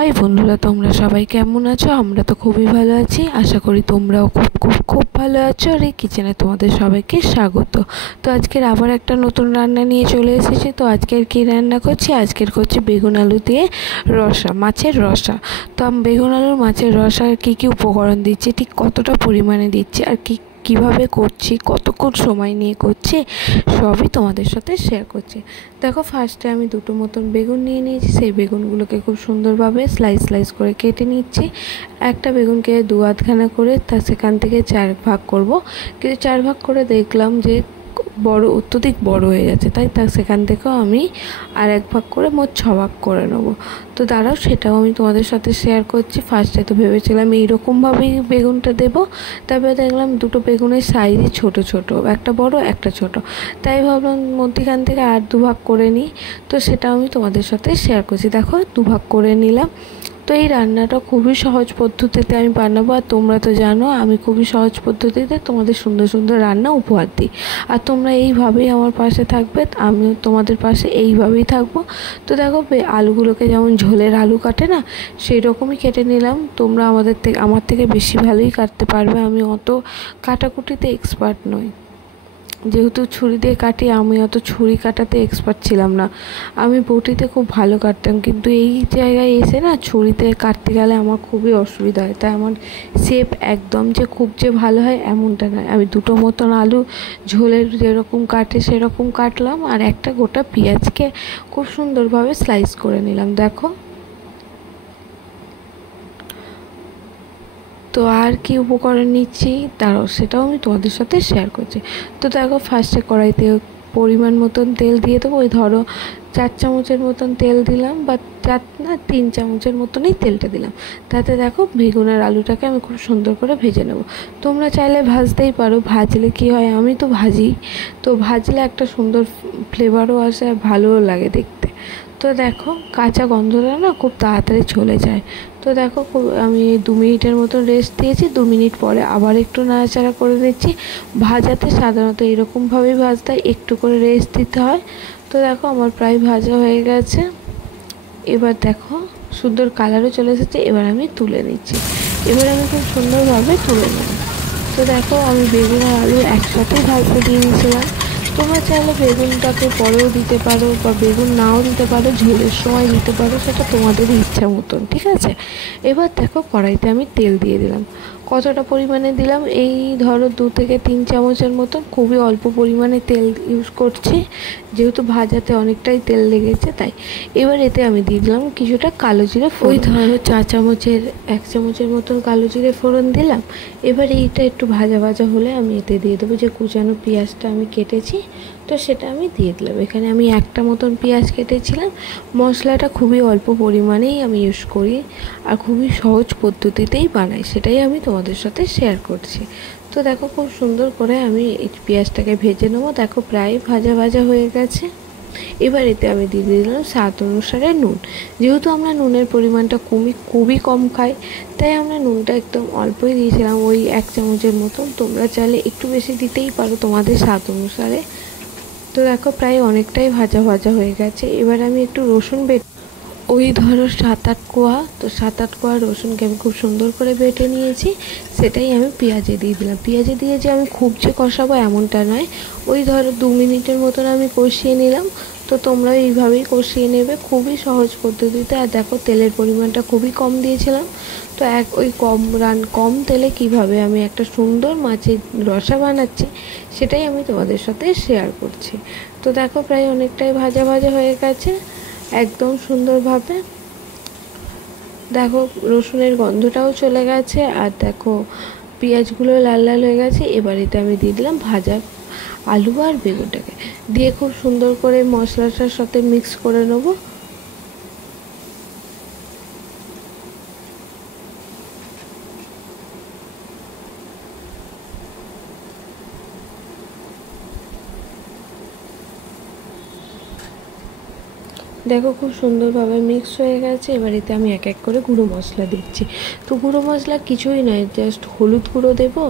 High বন্ধুরা, তোমরা সবাই কেমন আছো? আমরা তো খুবই ভালো আছি। আশা করি তোমরাও খুব খুব খুব ভালো আছো। আর এই কিচেনে তোমাদের সবাইকে স্বাগত। তো আজকের আবার একটা নতুন রান্না নিয়ে চলে এসেছি। তো আজকের কী রান্না করছি? আজকের করছি বেগুন আলু দিয়ে রসা, মাছের রসা। তো আমি বেগুন আলুর মাছের রসা কী কী উপকরণ দিচ্ছি, ঠিক কতটা পরিমাণে দিচ্ছি, আর কীভাবে করছি, কতক্ষণ সময় নিয়ে করছি, সবই তোমাদের সাথে শেয়ার করছি। দেখো, ফার্স্টে আমি দুটো মতন বেগুন নিয়ে নিয়েছি। সেই বেগুনগুলোকে খুব সুন্দরভাবে স্লাইস স্লাইস করে কেটে নিচ্ছি। একটা বেগুনকে দু আধখানা করে সেখান থেকে 4 ভাগ করব। কিন্তু 4 ভাগ করে দেখলাম যে অত্যধিক বড় হয়ে যাচ্ছে, তাই সেখান থেকেও আমি আর 1 ভাগ করে মোট 6 ভাগ করে নেব। তো দাঁড়াও, সেটাও আমি তোমাদের সাথে শেয়ার করছি। ফার্স্টে তো ভেবেছিলাম এইরকমভাবেই বেগুনটা দেব, তারপরে দেখলাম দুটো বেগুনের সাইজই ছোট ছোট, একটা বড় একটা ছোট, তাই ভাবলাম মধ্যখান থেকে আর 2 ভাগ করে নিই। তো সেটাও আমি তোমাদের সাথে শেয়ার করছি। দেখো, 2 ভাগ করে নিলাম। তো এই রান্নাটা খুবই সহজ পদ্ধতিতে আমি বানাবো, আর তোমরা তো জানো আমি খুবই সহজ পদ্ধতিতে তোমাদের সুন্দর সুন্দর রান্না উপহার দিই। আর তোমরা এইভাবেই আমার পাশে থাকবে, আমিও তোমাদের পাশে এইভাবেই থাকবো। তো দেখো, আলুগুলোকে যেমন ঝোলের আলু কাটে না, সেই রকমই কেটে নিলাম। তোমরা আমার থেকে বেশি ভালোই কাটতে পারবে, আমি অত কাটাকুটিতে এক্সপার্ট নই। যেহেতু ছুরি দিয়ে কাটি, আমি অত ছুরি কাটাতে এক্সপার্ট ছিলাম না। আমি বটিতে খুব ভালো কাটতাম, কিন্তু এই জায়গায় এসে না ছুরিতে কাটতে গেলে আমার খুবই অসুবিধা হয়। তাই আমার শেপ একদম যে খুব যে ভালো হয় এমনটা নয়। আমি দুটো মতন আলু ঝোলের যেরকম কাটে সেরকম কাটলাম, আর একটা গোটা পেঁয়াজকে খুব সুন্দরভাবে স্লাইস করে নিলাম। দেখো, তো আর কি উপকরণ নিচ্ছি দাঁড়াও, সেটাও আমি তোমাদের সাথে শেয়ার করছি। তো দেখো, ফার্স্টে কড়াইতে পরিমাণ মতন তেল দিয়ে দেবো। ওই ধরো 4 চামচের মতন তেল দিলাম, বা 4 না 3 চামচের মতনই তেলটা দিলাম। তাতে দেখো, বেগুন আর আলুটাকে আমি খুব সুন্দর করে ভেজে নেব। তোমরা চাইলে ভাজতেই পারো, ভাজলে কি হয়, আমি তো ভাজি, তো ভাজলে একটা সুন্দর ফ্লেভারও আসে আর ভালোও লাগে দেখতে। তো দেখো, কাঁচা গন্ধটা না খুব তাড়াতাড়ি চলে যায়। তো দেখো, আমি 2 মিনিটের মতন রেস্ট দিয়েছি। 2 মিনিট পরে আবার একটু নাড়াচাড়া করে নিচ্ছি। ভাজাতে সাধারণত এরকমভাবেই ভাজতে হয়, একটু করে রেস্ট দিতে হয়। তো দেখো, আমার প্রায় ভাজা হয়ে গেছে। এবার দেখো, সুন্দর কালারও চলে এসেছে। এবার আমি তুলে নিচ্ছি। এবার আমি খুব সুন্দরভাবে তুলে নেব। তো দেখো, আমি বেগুন আর আলু একসাথেই ভাজতে দিয়ে দিয়েছিলাম। তোমরা চাইলে বেগুনটাকে পরেও দিতে পারো, বা বেগুন নাও দিতে পারো, ঝোলের সময় দিতে পারো, সেটা তোমাদেরই ইচ্ছা মতন, ঠিক আছে। এবার দেখো, কড়াইতে আমি তেল দিয়ে দিলাম। কতটা পরিমাণে দিলাম, এই ধরো 2 থেকে 3 চামচের মতন, খুবই অল্প পরিমাণে তেল ইউজ করছি, যেহেতু ভাজাতে অনেকটাই তেল লেগেছে তাই। এবার এতে আমি দিয়ে দিলাম কিছুটা কালো জিরে ফোড়ন। ওই ধরো 1 চামচের মতন কালো জিরে ফোড়ন দিলাম। এবার এইটা একটু ভাজা ভাজা হলে আমি এতে দিয়ে দেবো যে কুচানো পেঁয়াজটা আমি কেটেছি, তো সেটা আমি দিয়ে দিলাম। এখানে আমি একটা মতন পেঁয়াজ কেটেছিলাম। মশলাটা খুবই অল্প পরিমাণেই আমি ইউজ করি, আর খুবই সহজ পদ্ধতিতেই বানাই, সেটাই আমি তোমাদের সাথে শেয়ার করছি। তো দেখো, খুব সুন্দর করে আমি এই পেঁয়াজটাকে ভেজে নেবো। দেখো, প্রায় ভাজা ভাজা হয়ে গেছে। এবার এতে আমি দিয়ে দিলাম স্বাদ অনুসারে নুন। যেহেতু আমরা নুনের পরিমাণটা খুবই কম খাই, তাই আমরা নুনটা একদম অল্পই দিয়েছিলাম, ওই 1 চামচের মতন। তোমরা চাইলে একটু বেশি দিতেই পারো তোমাদের স্বাদ অনুসারে। তো দেখো, প্রায় অনেকটাই ভাজা ভাজা হয়ে গেছে। এবার আমি একটু রসুন ওই ধরো 7-8 কোয়া, তো 7-8 কোয়া রসুনকে আমি খুব সুন্দর করে বেটে নিয়েছি। সেটাই আমি পেঁয়াজে দিয়ে দিলাম। পেঁয়াজে দিয়ে যে আমি খুব যে কষাবো এমনটা নয়, ওই ধরো 2 মিনিটের মতন আমি কষিয়ে নিলাম। তো তোমরা এইভাবেই কষিয়ে নেবে, খুবই সহজ পদ্ধতিতে। আর দেখো, তেলের পরিমাণটা খুবই কম দিয়েছিলাম। তো ওই কম তেলে কিভাবে আমি একটা সুন্দর মাছের রসা বানাচ্ছি, সেটাই আমি তোমাদের সাথে শেয়ার করছি। তো দেখো, প্রায় অনেকটাই ভাজা ভাজা হয়ে গেছে একদম সুন্দরভাবে। দেখো, রসুনের গন্ধটাও চলে গেছে, আর দেখো পেঁয়াজগুলো লাল লাল হয়ে গেছে। এবার এতে আমি দিয়ে দিলাম ভাজা আলু আর বেগুনটাকে দিয়ে খুব সুন্দর করে মশলাটার সাথে মিক্স করে নেবো। দেখো খুব সুন্দরভাবে মিক্স হয়ে গেছে। এবার এতে আমি এক এক করে গুঁড়ো মশলা দিচ্ছি। তো গুঁড়ো মশলা কিছুই নয়, জাস্ট হলুদ গুঁড়ো দেবো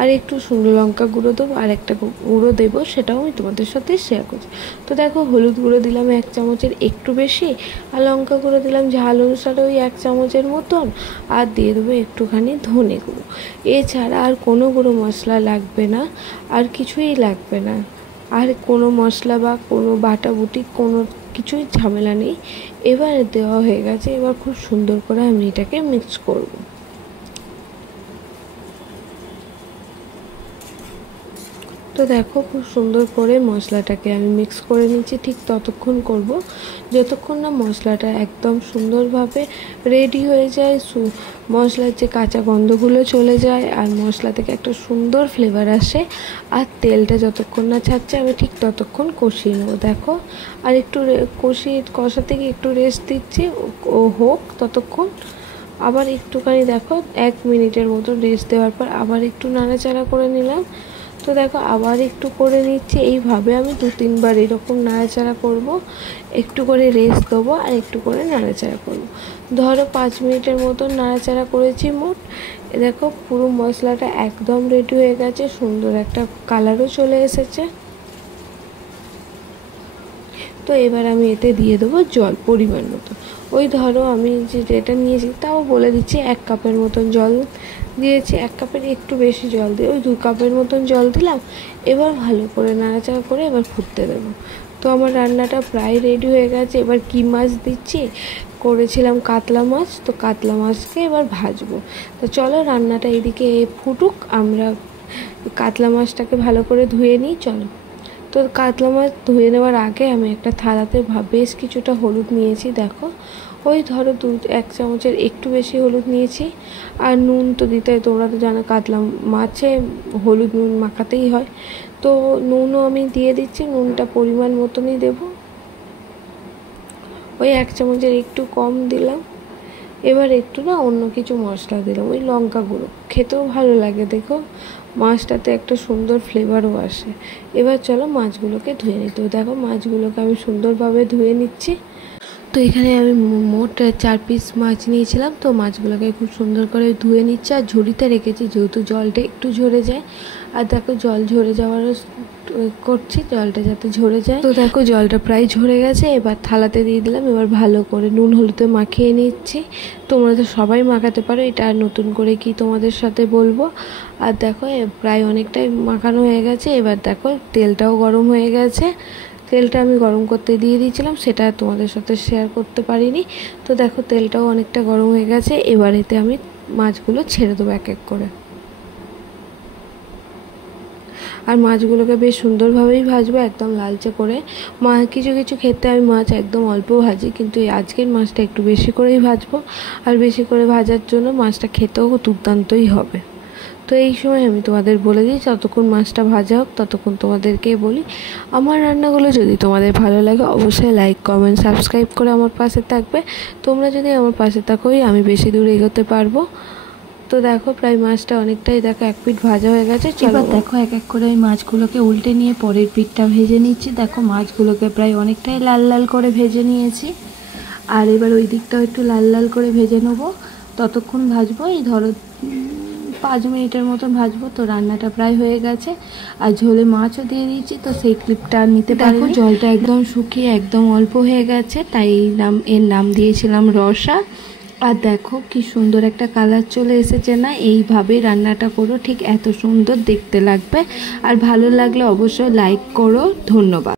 আর একটু শুকনো লঙ্কা গুঁড়ো দেবো আর একটা গুঁড়ো দেবো, সেটাও আমি তোমাদের সাথে শেয়ার করছি। তো দেখো হলুদ গুঁড়ো দিলাম 1 চামচের একটু বেশি, আর লঙ্কা গুঁড়ো দিলাম ঝাল অনুসারে ওই 1 চামচের মতন, আর দিয়ে দেবো একটুখানি ধনে গুঁড়ো। এছাড়া আর কোনো গুঁড়ো মশলা লাগবে না, আর কিছুই লাগবে না। আর কোনো মশলা বা কোনো বাটাবুটি কোনো কিছুই ঝামেলা নেই। এবার দেওয়া হয়ে গেছে, এবার খুব সুন্দর করে আমি এটাকে মিক্স করব। তো দেখো খুব সুন্দর করে মশলাটাকে আমি মিক্স করে নিচ্ছি। ঠিক ততক্ষণ করব যতক্ষণ না মশলাটা একদম সুন্দরভাবে রেডি হয়ে যায়, মশলার যে কাঁচা গন্ধগুলো চলে যায় আর মশলা থেকে একটা সুন্দর ফ্লেভার আসে, আর তেলটা যতক্ষণ না ছাড়ছে আমি ঠিক ততক্ষণ কষিয়ে নেবো। দেখো আর একটু কষাতে গিয়ে একটু রেস্ট দিচ্ছি, ও হোক ততক্ষণ। আবার একটুখানি দেখো 1 মিনিটের মতো রেস্ট দেওয়ার পর আবার একটু নাড়াচাড়া করে নিলাম। তো দেখো আবার একটু করে নিচ্ছি। এইভাবে আমি 2-3 বার এরকম নাড়াচাড়া করব, একটু করে রেস্ট দেবো আর একটু করে নাড়াচাড়া করব। ধরো 5 মিনিটের মতো নাড়াচাড়া করেছি মোট। দেখো পুরো মশলাটা একদম রেডি হয়ে গেছে, সুন্দর একটা কালারও চলে এসেছে। তো এবার আমি এতে দিয়ে দেবো জল পরিমাণ মতো। ওই ধরো আমি যেটা নিয়েছি তাও বলে দিচ্ছি, 1 কাপের মতন জল দিয়েছি। 1 কাপের একটু বেশি জল দিয়ে ওই 2 কাপের মতন জল দিলাম। এবার ভালো করে নাড়াচাড়া করে এবার ফুটতে দেবো। তো আমার রান্নাটা প্রায় রেডি হয়ে গেছে। এবার কী মাছ দিচ্ছি, করেছিলাম কাতলা মাছ। তো কাতলা মাছকে এবার ভাজবো। তো চলো রান্নাটা এদিকে ফুটুক, আমরা কাতলা মাছটাকে ভালো করে ধুয়ে নিই। চলো। তো কাতলা মাছ ধুয়ে নেওয়ার আগে আমি একটা থালাতে বেশ কিছুটা হলুদ নিয়েছি। দেখো ওই ধরো 1 চামচের একটু বেশি হলুদ নিয়েছি। আর নুন তো দিতে, তোমরা তো জানো কাতলা মাছে হলুদ নুন মাখাতেই হয়। তো নুনও আমি দিয়ে দিচ্ছি, নুনটা পরিমাণ মতনই দেবো, ওই 1 চামচের একটু কম দিলাম। এবার একটু না অন্য কিছু মশলা দিলাম, ওই লঙ্কা গুঁড়ো, খেতেও ভালো লাগে। দেখো মাছটাতে একটা সুন্দর ফ্লেভারও আসে। এবার চলো মাছগুলোকে ধুয়ে নিতে। দেখো মাছগুলোকে আমি সুন্দরভাবে ধুয়ে নিচ্ছি। তো এখানে আমি মোট 4 পিস মাছ নিয়েছিলাম। তো মাছগুলোকে খুব সুন্দর করে ধুয়ে নিচ্ছি আর ঝুড়িতে রেখেছি, যেহেতু জলটা একটু ঝরে যায়। আর দেখো জল ঝরে যাওয়ারও করছি, জলটা যাতে ঝরে যায়। তো দেখো জলটা প্রায় ঝরে গেছে। এবার থালাতে দিয়ে দিলাম। এবার ভালো করে নুন হলুদে মাখিয়ে নিচ্ছি। তোমরা তো সবাই মাখাতে পারো, এটা আর নতুন করে কি তোমাদের সাথে বলবো। আর দেখো প্রায় অনেকটাই মাখানো হয়ে গেছে। এবার দেখো তেলটাও গরম হয়ে গেছে। তেলটা আমি গরম করতে দিয়ে দিয়েছিলাম, সেটা তোমাদের সাথে শেয়ার করতে পারিনি। তো দেখো তেলটাও অনেকটা গরম হয়ে গেছে। এবার এতে আমি মাছগুলো ছেড়ে দেবো এক এক করে। আর মাছগুলোকে বেশ সুন্দরভাবেই ভাজবো, একদম লালচে করে। কিছু কিছু ক্ষেত্রে আমি মাছ একদম অল্প ভাজি, কিন্তু এই আজকের মাছটা একটু বেশি করেই ভাজবো। আর বেশি করে ভাজার জন্য মাছটা খেতেও দুর্দান্তই হবে। তো এই সময় আমি তোমাদের বলে দিই, যতক্ষণ মাছটা ভাজা হোক ততক্ষণ তোমাদেরকে বলি, আমার রান্নাগুলো যদি তোমাদের ভালো লাগে অবশ্যই লাইক কমেন্ট সাবস্ক্রাইব করে আমার পাশে থাকবে। তোমরা যদি আমার পাশে থাকোই আমি বেশি দূর এগোতে পারবো। তো দেখো প্রায় মাছটা অনেকটাই দেখো 1 পিঠ ভাজা হয়ে গেছে। এবার দেখো এক এক করে ওই মাছগুলোকে উল্টে নিয়ে পরের পিঠটা ভেজে নিচ্ছি। দেখো মাছগুলোকে প্রায় অনেকটাই লাল লাল করে ভেজে নিয়েছি। আর এবার ওই দিকটাও একটু লাল লাল করে ভেজে নেবো। ততক্ষণ ভাজবো, এই ধরো 5 মিনিটের মতো ভাজবো। তো রান্নাটা প্রায় হয়ে গেছে। আর ঝোলে মাছও দিয়ে দিয়েছি, তো সেই ক্লিপটা নিতে পারবো। জলটা একদম শুকিয়ে একদম অল্প হয়ে গেছে, তাই এর নাম দিয়েছিলাম রসা। আর দেখো কি সুন্দর একটা কালার চলে এসেছে না। এইভাবে রান্নাটা করো, ঠিক এত সুন্দর দেখতে লাগবে। আর ভালো লাগলে অবশ্যই লাইক করো। ধন্যবাদ।